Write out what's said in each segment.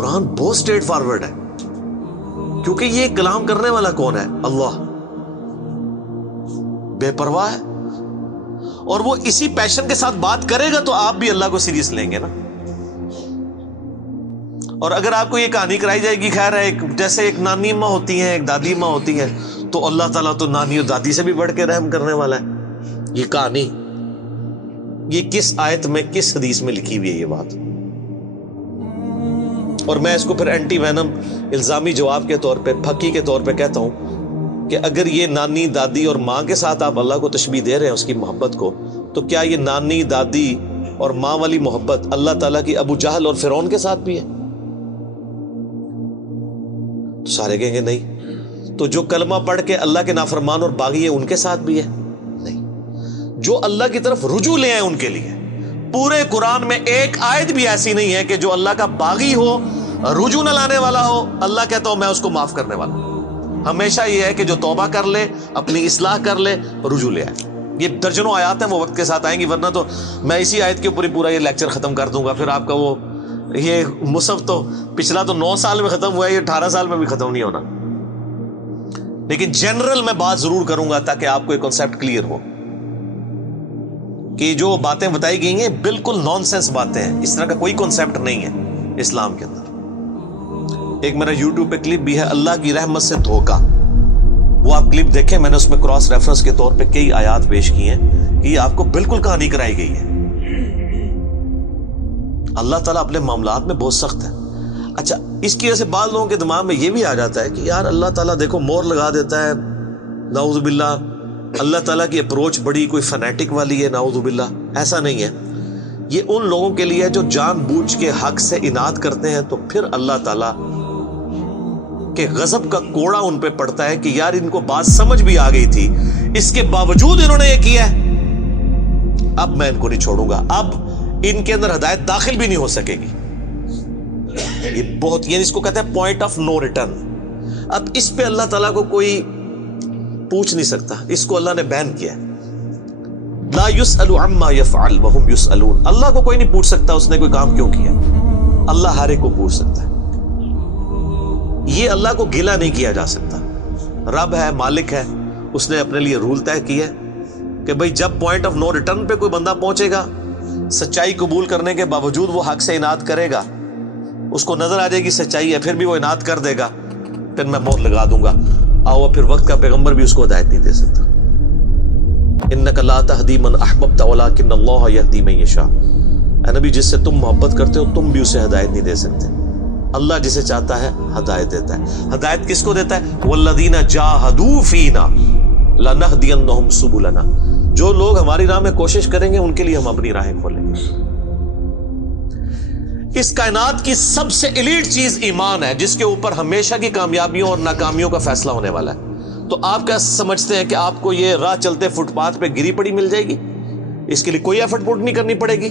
قرآن بہت straight forward ہے، کیونکہ یہ کلام کرنے والا کون ہے؟ اللہ، بے پرواہ ہے، اور وہ اسی پیشن کے ساتھ بات کرے گا تو آپ بھی اللہ کو سیریس لیں گے نا۔ اور اگر آپ کو یہ کہانی کرائی جائے گی، خیر ہے، جیسے ایک نانی ماں ہوتی ہیں، ایک دادی ماں ہوتی ہے، تو اللہ تعالیٰ تو نانی اور دادی سے بھی بڑھ کے رحم کرنے والا ہے۔ یہ کہانی، یہ کس آیت میں، کس حدیث میں لکھی ہوئی ہے یہ بات؟ اور میں اس کو پھر اینٹی وینم الزامی جواب کے طور پہ، پھکی کے طور پہ کہتا ہوں کہ اگر یہ نانی دادی اور ماں کے ساتھ آپ اللہ کو تشبیہ دے رہے ہیں اس کی محبت کو، تو کیا یہ نانی دادی اور ماں والی محبت اللہ تعالیٰ کی ابو جہل اور فرعون کے ساتھ بھی ہے؟ تو سارے کہیں گے نہیں۔ تو جو کلمہ پڑھ کے اللہ کے نافرمان اور باغی ہیں ان کے ساتھ بھی ہے؟ نہیں۔ جو اللہ کی طرف رجوع لے ہیں ان کے لیے، پورے قرآن میں ایک آیت بھی ایسی نہیں ہے کہ جو اللہ کا باغی ہو، رجوع نہ لانے والا ہو، اللہ کہتا ہوں میں اس کو معاف کرنے والا ہوں۔ ہمیشہ یہ ہے کہ جو توبہ کر لے، اپنی اصلاح کر لے، رجوع لے آئے۔ یہ درجنوں آیات ہیں، وہ وقت کے ساتھ آئیں گی، ورنہ تو میں اسی آیت کے اوپر ہی پورا یہ لیکچر ختم کر دوں گا، پھر آپ کا وہ یہ مصحف تو پچھلا تو 9 سال میں ختم ہوا ہے، یہ 18 سال میں بھی ختم نہیں ہونا۔ لیکن جنرل میں بات ضرور کروں گا تاکہ آپ کو ایک کنسیپٹ کلیئر ہو کہ جو باتیں بتائی گئی ہیں بالکل نان سینس باتیں ہیں، اس طرح کا کوئی کنسیپٹ نہیں ہے اسلام کے اندر۔ ایک میرا یوٹیوب پہ کلپ بھی ہے، اللہ کی رحمت سے دھوکا، وہ آپ کلپ دیکھیں، میں نے اس میں کراس ریفرنس کے طور پہ کئی آیات پیش کی ہیں کہ یہ آپ کو بالکل کہانی کرائی گئی ہے۔ اللہ تعالیٰ اپنے معاملات میں بہت سخت ہے۔ اچھا، اس کی وجہ سے بعض لوگوں کے دماغ میں یہ بھی آ جاتا ہے کہ یار اللہ تعالیٰ دیکھو مور لگا دیتا ہے، نعوذ باللہ اللہ تعالیٰ کی اپروچ بڑی کوئی فنیٹک والی ہے، نعوذ باللہ۔ ایسا نہیں ہے، یہ ان لوگوں کے لیے جو جان بوجھ کے حق سے اناد کرتے ہیں، تو پھر اللہ تعالیٰ کہ غضب کا کوڑا ان پہ پڑتا ہے کہ یار ان کو بات سمجھ بھی آ گئی تھی، اس کے باوجود انہوں نے یہ کیا ہے، اب میں ان کو نہیں چھوڑوں گا، اب ان کے اندر ہدایت داخل بھی نہیں ہو سکے گی۔ یہ بہت، یعنی اس کو کہتے ہیں پوائنٹ آف نو ریٹرن۔ اب اس پہ اللہ تعالیٰ کو کوئی پوچھ نہیں سکتا، اس کو اللہ نے بین کیا ہے۔ لا يسأل عما يفعل وهم يسألون، اللہ کو کوئی نہیں پوچھ سکتا اس نے کوئی کام کیوں کیا، اللہ ہر ایک کو پوچھ سکتا ہے۔ یہ اللہ کو گلا نہیں کیا جا سکتا، رب ہے، مالک ہے، اس نے اپنے لیے رول طے کیا ہے کہ بھئی جب پوائنٹ آف نو ریٹرن پہ کوئی بندہ پہنچے گا، سچائی قبول کرنے کے باوجود وہ حق سے اناد کرے گا، اس کو نظر آ جائے گی سچائی ہے، پھر بھی وہ اناد کر دے گا، پھر میں مہر لگا دوں گا، آؤ پھر وقت کا پیغمبر بھی اس کو ہدایت نہیں دے سکتا۔ انک لا تہدی من احببت ولکن اللہ یہدی من یشاء، اے نبی جس سے تم محبت کرتے ہو تم بھی اسے ہدایت نہیں دے سکتے، اللہ جسے چاہتا ہے ہدایت دیتا ہے۔ ہدایت کس کو دیتا ہے؟ والذین جاہدوا فینا لنہدینہم سبلنا، جو لوگ ہماری راہ میں کوشش کریں گے ان کے لیے ہم اپنی راہیں کھولیں گے۔ اس کائنات کی سب سے ایلیٹ چیز ایمان ہے، جس کے اوپر ہمیشہ کی کامیابیوں اور ناکامیوں کا فیصلہ ہونے والا ہے۔ تو آپ کیا سمجھتے ہیں کہ آپ کو یہ راہ چلتے فٹ پاتھ پہ گری پڑی مل جائے گی؟ اس کے لیے کوئی ایفرٹ پٹ نہیں کرنی پڑے گی۔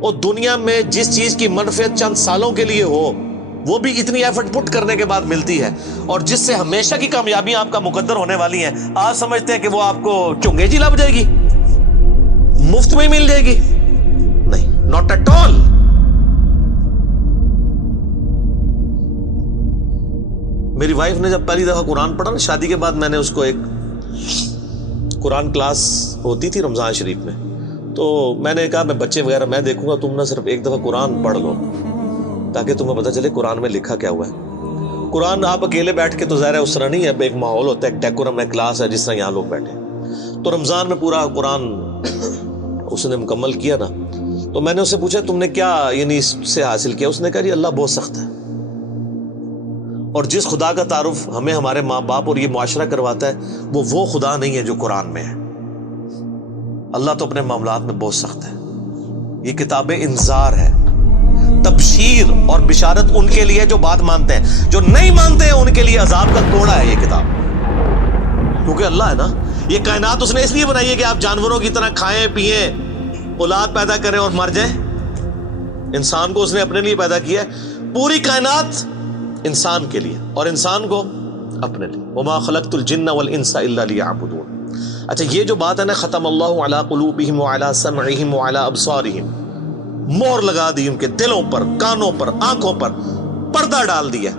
اور دنیا میں جس چیز کی منفعت چند سالوں کے لیے ہو، وہ بھی اتنی ایفرٹ پٹ کرنے کے بعد ملتی ہے، اور جس سے ہمیشہ کی کامیابیاں آپ کا مقدر ہونے والی ہیں، آپ سمجھتے ہیں کہ وہ آپ کو چنگے جی لگ جائے گی، مفت میں مل جائے گی؟ نہیں، ناٹ ایٹ آل۔ میری وائف نے جب پہلی دفعہ قرآن پڑھا نا شادی کے بعد، میں نے اس کو ایک قرآن کلاس ہوتی تھی رمضان شریف میں، تو میں نے کہا میں بچے وغیرہ میں دیکھوں گا، تم نہ صرف ایک دفعہ قرآن پڑھ لو تاکہ تمہیں پتہ چلے قرآن میں لکھا کیا ہوا ہے۔ قرآن آپ اکیلے بیٹھ کے تو ظاہر ہے اس طرح نہیں ہے، ایک ماحول ہوتا ہے، ایک ڈیکورم ہے، کلاس ہے، جس طرح یہاں لوگ بیٹھے۔ تو رمضان میں پورا قرآن اس نے مکمل کیا نا، تو میں نے اس سے پوچھا تم نے کیا یعنی اس سے حاصل کیا؟ اس نے کہا جی اللہ بہت سخت ہے، اور جس خدا کا تعارف ہمیں ہمارے ماں باپ اور یہ معاشرہ کرواتا ہے وہ خدا نہیں ہے جو قرآن میں ہے۔ اللہ تو اپنے معاملات میں بہت سخت ہے۔ یہ کتاب انذار ہے، تبشیر اور بشارت ان کے لیے جو بات مانتے ہیں، جو نہیں مانتے ہیں ان کے لیے عذاب کا کوڑا ہے یہ کتاب، کیونکہ اللہ ہے نا، یہ کائنات اس نے اس لیے بنائی ہے کہ آپ جانوروں کی طرح کھائیں پیئیں، اولاد پیدا کریں اور مر جائیں۔ انسان کو اس نے اپنے لیے پیدا کیا ہے، پوری کائنات انسان کے لیے اور انسان کو اپنے لیے۔ وما خلقت الجن والانس الا لیعبدون۔ اچھا، یہ جو بات ہے نا ختم اللہ علی قلوبہم وعلی سمعہم وعلی ابصارہم، مہر لگا دی ان کے دلوں پر، کانوں پر، آنکھوں پر، پردہ ڈال دیا،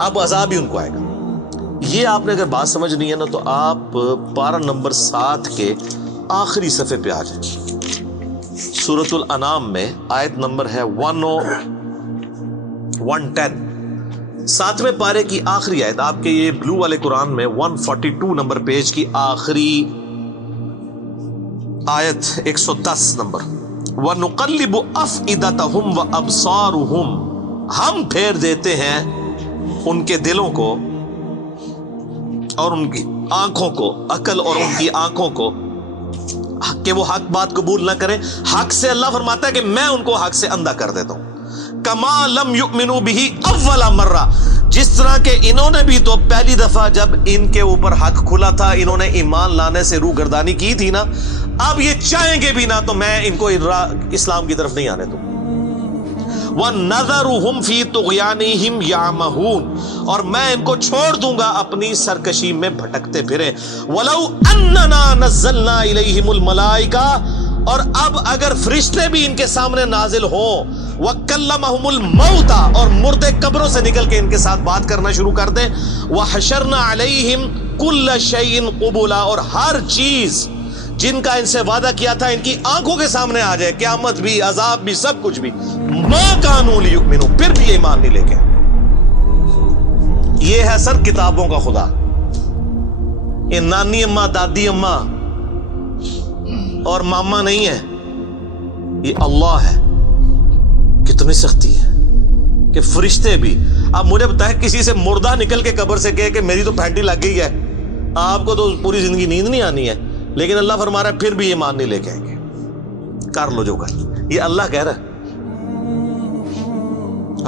اب عذاب ہی ان کو آئے گا۔ یہ آپ نے اگر بات سمجھنی ہے نا تو آپ پارہ نمبر 7 کے آخری صفحے پہ آ جائیں۔ سورۃ الانعام میں آیت نمبر ہے 110، 7ویں پارے کی آخری آیت، آپ کے یہ بلو والے قرآن میں 142 نمبر پیج کی آخری آیت 110 نمبر، وَنُقَلِّبُ أَفْئِدَتَهُمْ وَأَبْصَارُهُمْ، ہم پھیر دیتے ہیں ان کے دلوں کو اور ان کی آنکھوں کو، عقل اور ان کی آنکھوں کو، کہ وہ حق بات قبول نہ کریں۔ حق سے اللہ فرماتا ہے کہ میں ان کو حق سے اندھا کر دیتا ہوں۔ کما لم یؤمنوا بہ اول مرہ، جس طرح کہ انہوں نے بھی تو پہلی دفعہ جب ان کے اوپر حق کھلا تھا انہوں نے ایمان لانے سے روح گردانی کی تھی نا، اب یہ چاہیں گے بھی نہ تو میں ان کو اسلام کی طرف نہیں آنے دوں۔ وَنَذَرُهُمْ فِي طُغْيَانِهِمْ يَعْمَهُونَ، اور میں ان کو چھوڑ دوں گا اپنی سرکشی میں بھٹکتے پھریں۔ وَلَوْ أَنَّنَا نَزَّلْنَا إِلَيْهِمُ الْمَلَائِكَةَ، اور اب اگر فرشتے بھی ان کے سامنے نازل ہوں، وَكَلَّمَهُمُ الْمَوْتَى، اور مردے قبروں سے نکل کے ان کے ساتھ بات کرنا شروع کر دیں، وَحَشَرْنَا عَلَيْهِمْ كُلَّ شَيْءٍ قُبُلًا، اور ہر چیز جن کا ان سے وعدہ کیا تھا ان کی آنکھوں کے سامنے آ جائے، قیامت بھی، عذاب بھی، سب کچھ بھی، مَا كَانُوا لِيُؤْمِنُوا، پھر بھی یہ ایمان نہیں لے کے۔ یہ ہے سر کتابوں کا خدا، یہ نانی اماں، دادی اماں اور ماما نہیں ہے، یہ اللہ ہے۔ کتنی سختی ہے کہ فرشتے بھی، اب مجھے بتائیں کسی سے مردہ نکل کے قبر سے کہے کہ میری تو پھینٹی لگ گئی ہے، آپ کو تو پوری زندگی نیند نہیں آنی ہے، لیکن اللہ فرما رہا ہے پھر بھی ایمان نہیں لے کے آئیں گے، کر لو جو کر، یہ اللہ کہہ رہا ہے۔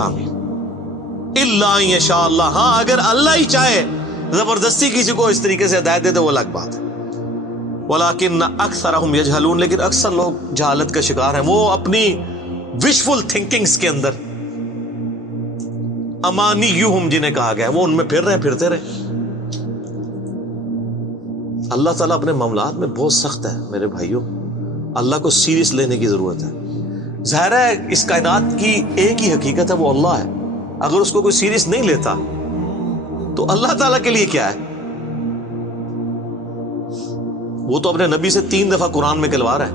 آمین۔ الا ان یشاء اللہ، ہاں اگر اللہ ہی چاہے زبردستی کسی کو اس طریقے سے ہدایت دے دے وہ الگ بات ہے۔ ولیکن اکثرہم یجہلون، لیکن اکثر لوگ جہالت کا شکار ہیں، وہ اپنی وشفل تھنکنگز کے اندر، امانیہم جنہیں کہا گیا ہے، وہ ان میں پھر رہے، پھرتے رہے۔ اللہ تعالیٰ اپنے معاملات میں بہت سخت ہے میرے بھائیوں، اللہ کو سیریس لینے کی ضرورت ہے۔ ظاہر ہے اس کائنات کی ایک ہی حقیقت ہے، وہ اللہ ہے، اگر اس کو کوئی سیریس نہیں لیتا تو اللہ تعالیٰ کے لیے کیا ہے؟ وہ تو اپنے نبی سے 3 دفعہ قرآن میں کہلوا رہا ہے،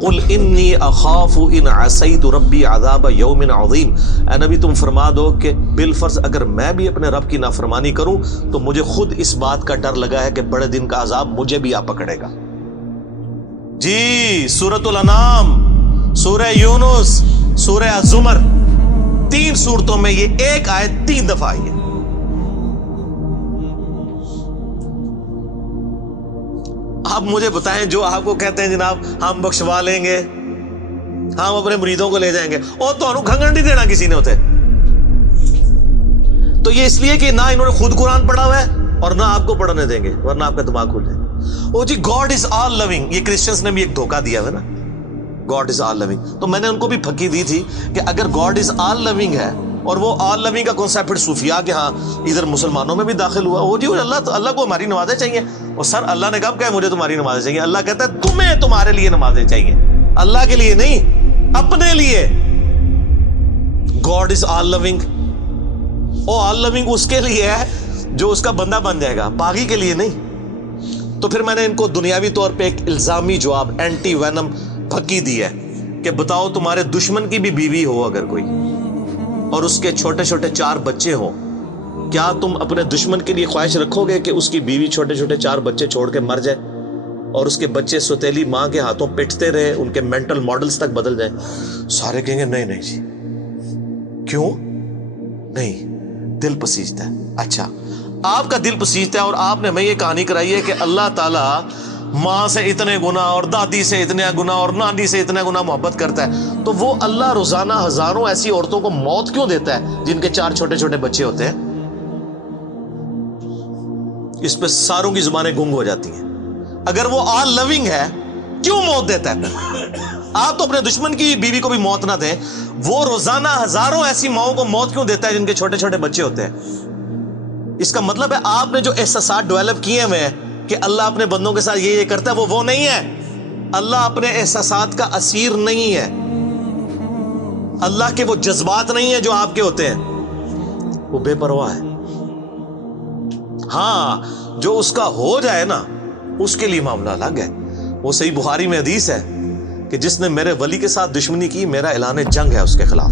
قل انی اخاف ان عصیت ربی عذاب یوم عظیم، اے نبی تم فرما دو کہ بالفرض اگر میں بھی اپنے رب کی نافرمانی کروں تو مجھے خود اس بات کا ڈر لگا ہے کہ بڑے دن کا عذاب مجھے بھی آ پکڑے گا۔ جی سورۃ الانعام، سورہ یونس، سورہ الزمر، 3 سورتوں میں یہ ایک آیت 3 دفعہ آئی ہے۔ آپ مجھے بتائیں جو آپ کو کہتے ہیں جناب ہم بخشوا لیں گے، ہم اپنے مریدوں کو لے جائیں گے، اور تو کھنگن نہیں دینا کسی نے ہوتے، تو یہ اس لیے کہ نہ انہوں نے خود قرآن پڑھا ہوا ہے اور نہ آپ کو پڑھنے دیں گے، ورنہ آپ کا دماغ کھل جائے گا۔ او جی گاڈ از آل لونگ، یہ کرسچنس نے بھی ایک دھوکہ دیا ہے نا، گاڈ از آل لونگ، تو میں نے ان کو بھی پھکی دی تھی کہ اگر گاڈ از آل لونگ ہے اور وہ آل لونگ کا کنسیپٹ پھر صوفیاء کے ہاں ادھر مسلمانوں میں بھی داخل ہوا، وہ جی اللہ کو ہماری نمازیں چاہیے، اور سر اللہ نے کب کہا مجھے تمہاری نمازیں چاہیے؟ اللہ کہتا ہے تمہیں تمہارے لیے نمازیں چاہیے، اللہ کے لیے نہیں، اپنے لیے۔ گاڈ از آل لونگ، او آل لونگ اس کے لیے ہے جو اس کا بندہ بن جائے گا، باغی کے لیے نہیں۔ تو پھر میں نے ان کو دنیاوی طور پہ ایک الزامی جواب، اینٹی وینم پھکی دی ہے کہ بتاؤ تمہارے دشمن کی بھی بیوی ہو اگر کوئی اور اس کے چھوٹے چھوٹے 4 بچے ہوں، کیا تم اپنے دشمن کے لیے خواہش رکھو گے کہ اس کی بیوی چھوٹے چھوٹے 4 بچے چھوڑ کے مر جائے اور اس کے بچے سوتیلی ماں کے ہاتھوں پٹتے رہے، ان کے مینٹل ماڈلز تک بدل جائیں؟ سارے کہیں گے نہیں نہیں جی، کیوں نہیں؟ دل پسیجتا ہے۔ اچھا آپ کا دل پسیجتا ہے اور آپ نے ہمیں یہ کہانی کرائی ہے کہ اللہ تعالیٰ ماں سے اتنے گنا اور دادی سے اتنے گنا اور نانی سے اتنے گنا محبت کرتا ہے، تو وہ اللہ روزانہ ہزاروں ایسی عورتوں کو موت کیوں دیتا ہے جن کے 4 چھوٹے چھوٹے بچے ہوتے ہیں؟ اس پہ ساروں کی زبانیں گنگ ہو جاتی ہیں۔ اگر وہ آل لونگ ہے کیوں موت دیتا ہے؟ آپ تو اپنے دشمن کی بیوی کو بھی موت نہ دیں، وہ روزانہ ہزاروں ایسی ماؤں کو موت کیوں دیتا ہے جن کے چھوٹے چھوٹے بچے ہوتے ہیں؟ اس کا مطلب ہے آپ نے جو احساسات ڈیولپ کیے ہوئے ہیں کہ اللہ اپنے بندوں کے ساتھ یہ کرتا ہے، وہ نہیں ہے۔ اللہ اپنے احساسات کا اسیر نہیں ہے، اللہ کے وہ جذبات نہیں ہیں جو آپ کے ہوتے ہیں۔ وہ بے پرواہ ہے. ہاں جو اس کا ہو جائے نا اس کے لیے معاملہ الگ ہے. وہ صحیح بخاری میں حدیث ہے کہ جس نے میرے ولی کے ساتھ دشمنی کی میرا اعلان جنگ ہے اس کے خلاف.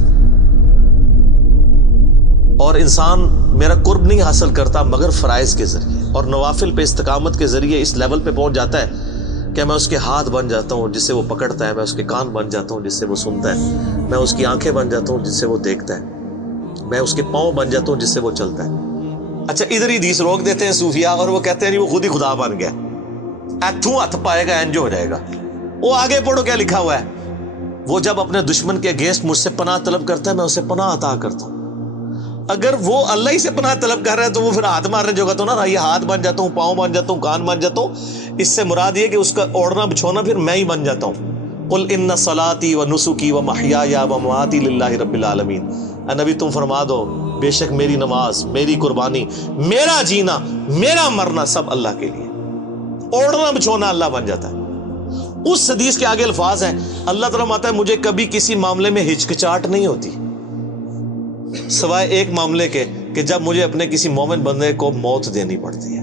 اور انسان میرا قرب نہیں حاصل کرتا مگر فرائض کے ذریعے اور نوافل پہ استقامت کے ذریعے اس لیول پہ پہنچ جاتا ہے کہ میں اس کے ہاتھ بن جاتا ہوں جس سے وہ پکڑتا ہے, میں اس کے کان بن جاتا ہوں جس سے وہ سنتا ہے, میں اس کی آنکھیں بن جاتا ہوں جس سے وہ دیکھتا ہے, میں اس کے پاؤں بن جاتا ہوں جس سے وہ چلتا ہے. اچھا ادھر ہی حدیث روک دیتے ہیں صوفیہ اور وہ کہتے ہیں وہ خود ہی خدا بن گیا, ایتھوں ہاتھ پائے گا انج ہو جائے گا. وہ آگے پڑھو کیا لکھا ہوا ہے, وہ جب اپنے دشمن کے اگینسٹ مجھ سے پناہ طلب کرتا ہے میں اسے پناہ عطا کرتا ہوں. اگر وہ اللہ ہی سے پناہ طلب کر رہا ہے تو وہ پھر ہاتھ مارنے جو تو نا یہ ہاتھ بن جاتا ہوں, پاؤں بن جاتا ہوں, کان بن جاتا ہوں. اس سے مراد یہ کہ اس کا اوڑھنا بچھونا پھر میں ہی بن جاتا ہوں. قل ان صلاتی و نسکی و محیای و مماتی للہ رب العالمین. اے نبی تم فرما دو بے شک میری نماز, میری قربانی, میرا جینا, میرا مرنا سب اللہ کے لیے. اوڑھنا بچھونا اللہ بن جاتا ہے. اس حدیث کے آگے الفاظ ہیں اللہ تعالیٰ ماتا ہے مجھے کبھی کسی معاملے میں ہچکچاہٹ نہیں ہوتی سوائے ایک معاملے کے کہ جب مجھے اپنے کسی مومن بندے کو موت دینی پڑتی ہے.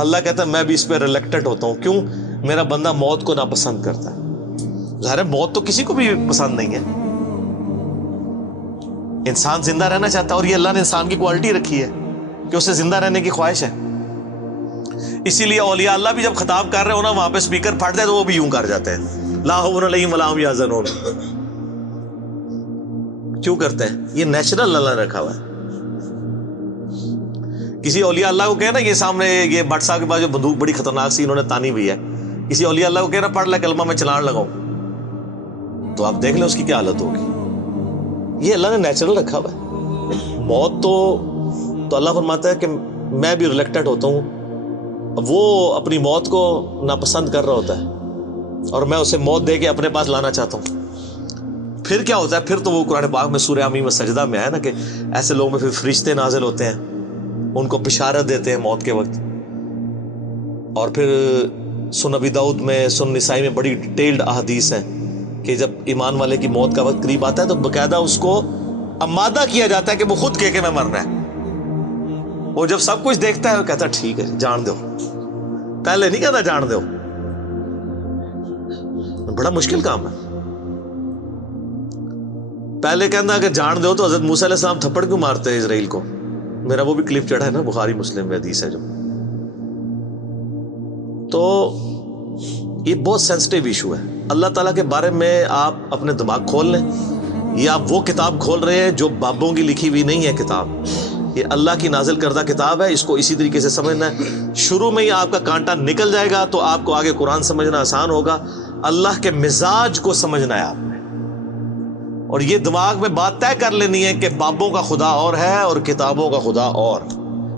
اللہ کہتا ہے میں بھی اس پہ ریلیکٹڈ ہوتا ہوں. کیوں؟ میرا بندہ موت کو ناپسند کرتا ہے. ظاہر ہے موت تو کسی کو بھی پسند نہیں ہے. انسان زندہ رہنا چاہتا ہے اور یہ اللہ نے انسان کی کوالٹی رکھی ہے کہ اسے زندہ رہنے کی خواہش ہے. اسی لیے اولیاء اللہ بھی جب خطاب کر رہے ہو نا وہاں پہ اسپیکر پھٹ جائے تو وہ بھی یوں کر جاتے ہیں لا حول علیہم ولا هم یحزنون. کیوں کرتے ہیں؟ یہ نیچرل اللہ نے رکھا ہوا ہے. کسی اولیاء اللہ کو کہنا یہ سامنے یہ بٹ صاحب کے پاس جو بندوق بڑی خطرناک سی انہوں نے تانی ہوئی ہے, کسی اولیاء اللہ کو کہنا پڑھ لے کلمہ میں چلان لگاؤں تو آپ دیکھ لیں اس کی کیا حالت ہوگی. یہ اللہ نے نیچرل رکھا ہوا ہے. موت تو اللہ فرماتا ہے کہ میں بھی ریلیکٹڈ ہوتا ہوں. وہ اپنی موت کو ناپسند کر رہا ہوتا ہے اور میں اسے موت دے کے اپنے پاس لانا چاہتا ہوں. پھر کیا ہوتا ہے؟ پھر تو وہ قرآن پاک میں سورہ حمیم سجدہ میں ہے نا کہ ایسے لوگوں میں پھر فرشتے نازل ہوتے ہیں, ان کو بشارت دیتے ہیں موت کے وقت. اور پھر سنن ابی داؤد میں, سنن نسائی میں بڑی ڈیٹیلڈ احادیث ہیں کہ جب ایمان والے کی موت کا وقت قریب آتا ہے تو باقاعدہ اس کو آمادہ کیا جاتا ہے کہ وہ خود کہے کہ میں مرنا ہے. وہ جب سب کچھ دیکھتا ہے وہ کہتا ہے ٹھیک ہے جان دو. پہلے نہیں کہتا جان دو. بڑا مشکل کام ہے. پہلے کہنا کہ جان دو تو حضرت موسیٰ علیہ السلام تھپڑ کیوں مارتے ہیں اسرائیل کو؟ میرا وہ بھی کلپ چڑھا ہے نا بخاری مسلم میں حدیث ہے جو. تو یہ بہت سینسٹیو ایشو ہے. اللہ تعالیٰ کے بارے میں آپ اپنے دماغ کھول لیں. یہ آپ وہ کتاب کھول رہے ہیں جو بابوں کی لکھی ہوئی نہیں ہے کتاب. یہ اللہ کی نازل کردہ کتاب ہے. اس کو اسی طریقے سے سمجھنا ہے. شروع میں ہی آپ کا کانٹا نکل جائے گا تو آپ کو آگے قرآن سمجھنا آسان ہوگا. اللہ کے مزاج کو سمجھنا ہے آپ نے, اور یہ دماغ میں بات طے کر لینی ہے کہ بابوں کا خدا اور ہے اور کتابوں کا خدا اور.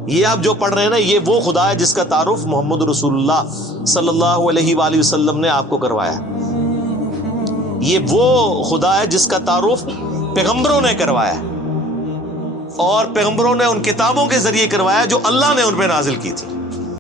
یہ آپ جو پڑھ رہے ہیں نا یہ وہ خدا ہے جس کا تعارف محمد رسول اللہ صلی اللہ علیہ وآلہ وسلم نے آپ کو کروایا. یہ وہ خدا ہے جس کا تعارف پیغمبروں نے کروایا اور پیغمبروں نے ان کتابوں کے ذریعے کروایا جو اللہ نے ان پہ نازل کی تھی.